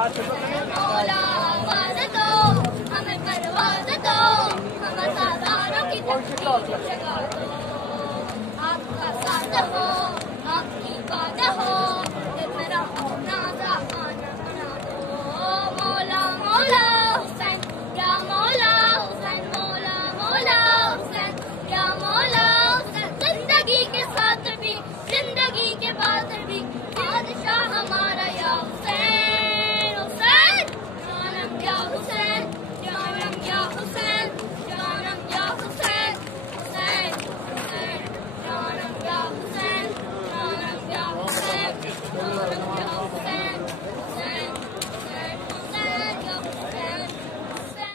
मौला आवाज़ दो, हमें परवाज़ दो, हम अज़ादारों की तकलीफ जगा दो। आपका साथ हो, आपकी बात हो, तेरा अपना ज़माना बना दो। मौला मौला हुसैन, या मौला हुसैन, मौला मौला हुसैन, या मौला हुसैन। जिंदगी के साथ भी, जिंदगी के बाद भी बादशाह हमारा या हुसैन, हुसैन। जानम या हुसैन, जानम या हुसैन, जानम या हुसैन, हुसैन हुसैन। जानम या हुसैन, जानम या हुसैन, जानम या हुसैन, हुसैन हुसैन, हुसैन या हुसैन, हुसैन।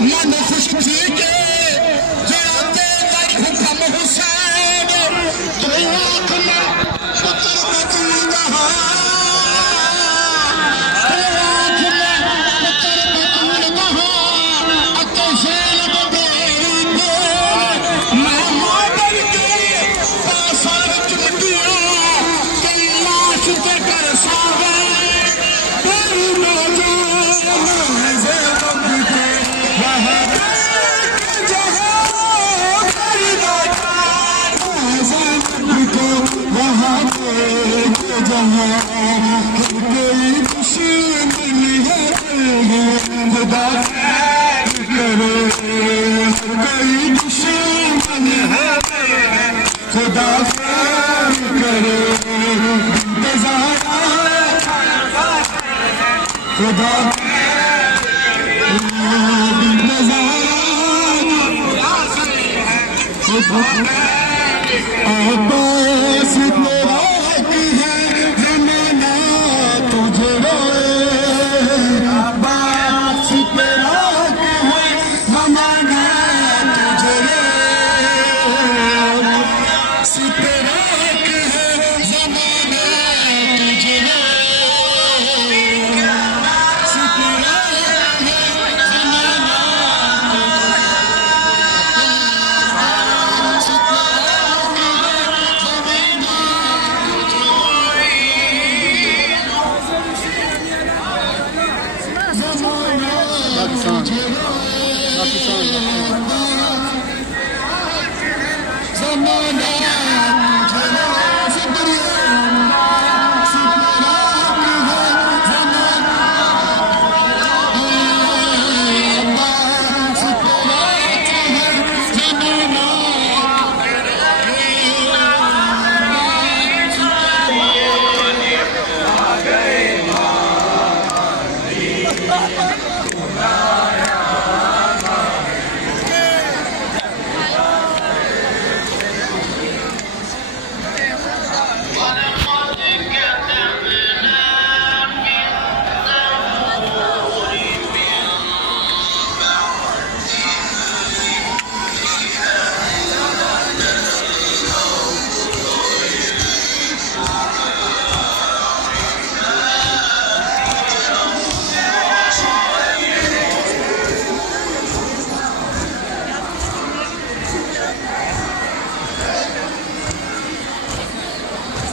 मन खुश थी के जड़ते कर हुक्म हुसैन तो आँख में शुक्र बतूल कहा तो आँख में शुक्र बतूल कहा अतो शेर बदेरी के मैं मादर के पासर चुमकिया कई लाश के कर सावे कोई खुदा करे खुदा अब्बास तेरा की है जमाना तुझे रोए अब्बास तेरा की है जमाना तुझे रोए तेरा की है जमाना तुझे रोए